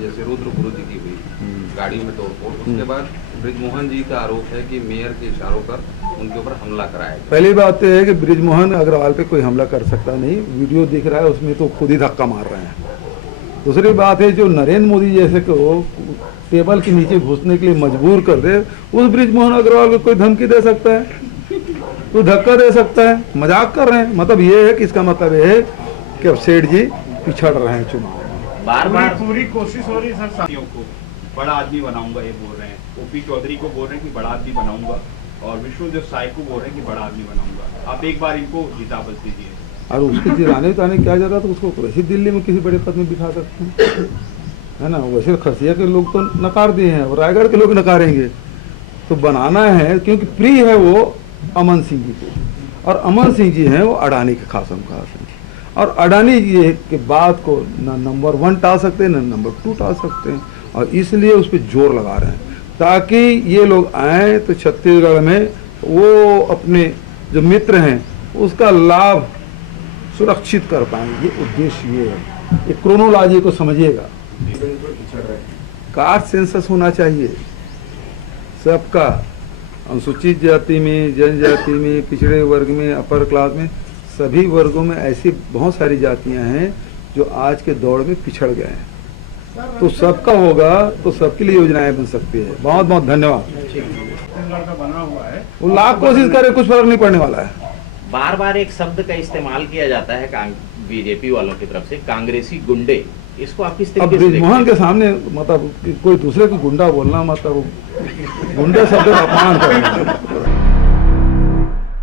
में जैसे रुद्र गुरु जी की हुई गाड़ी में तोड़फोड़, उसके बाद बृजमोहन जी का आरोप है कि मेयर के इशारों पर उनके ऊपर हमला कराया गया। पहली बात तो है कि बृजमोहन अग्रवाल पे कोई हमला कर सकता नहीं, वीडियो दिख रहा है उसमें तो खुद ही धक्का मार रहे हैं। दूसरी बात है जो नरेंद्र मोदी जैसे को टेबल के नीचे घुसने के लिए मजबूर कर दे, उस बृजमोहन अग्रवाल को कोई धमकी दे सकता है, तो धक्का दे सकता है? मजाक कर रहे हैं। मतलब ये है कि इसका मतलब ये है कि अब सेठ जी पिछड़ रहे हैं चुनाव में। बार बार पूरी कोशिश हो रही है सर साथियों को बड़ा आदमी बनाऊंगा, ये बोल रहे हैं। ओपी चौधरी को बोल रहे हैं कि बड़ा आदमी बनाऊंगा, और विष्णुदेव साय को बोल रहे हैं कि बड़ा आदमी बनाऊंगा। आप एक बार इनको जिताबत दीजिए। और उसके जिलाने उतारने क्या जरूरत है? उसको वैसे दिल्ली में किसी बड़े पद में बिठा सकते हैं, है ना। वैसे खसिया के लोग तो नकार दिए हैं और रायगढ़ के लोग नकारेंगे। तो बनाना है क्योंकि प्रिय है वो अमन सिंह जी को, और अमन सिंह जी हैं वो अडानी के खासम खास हैं, और अडानी जी के बात को न नंबर 1 टाल सकते हैं न नंबर 2 टाल सकते हैं, और इसलिए उस पर जोर लगा रहे हैं ताकि ये लोग आए तो छत्तीसगढ़ में वो अपने जो मित्र हैं उसका लाभ सुरक्षित कर पाएंगे। ये उद्देश्य ये है। ये क्रोनोलॉजी को समझिएगा। कास्ट सेंसस होना चाहिए सबका, अनुसूचित जाति में, जनजाति में, पिछड़े वर्ग में, अपर क्लास में, सभी वर्गों में ऐसी बहुत सारी जातियां हैं जो आज के दौर में पिछड़ गए हैं। तो सबका होगा तो सबके लिए योजनाएं बन सकती है। बहुत बहुत धन्यवाद। छत्तीसगढ़ का बना हुआ है, वो लाख कोशिश करे, कुछ फर्क नहीं पड़ने वाला है। बार बार एक शब्द का इस्तेमाल किया जाता है बीजेपी वालों की तरफ से, कांग्रेसी गुंडे। इसको आप किस अब तरीके से बृजमोहन के सामने मतलब कोई दूसरे को गुंडा बोलना मतलब गुंडे शब्द का अपमान करना।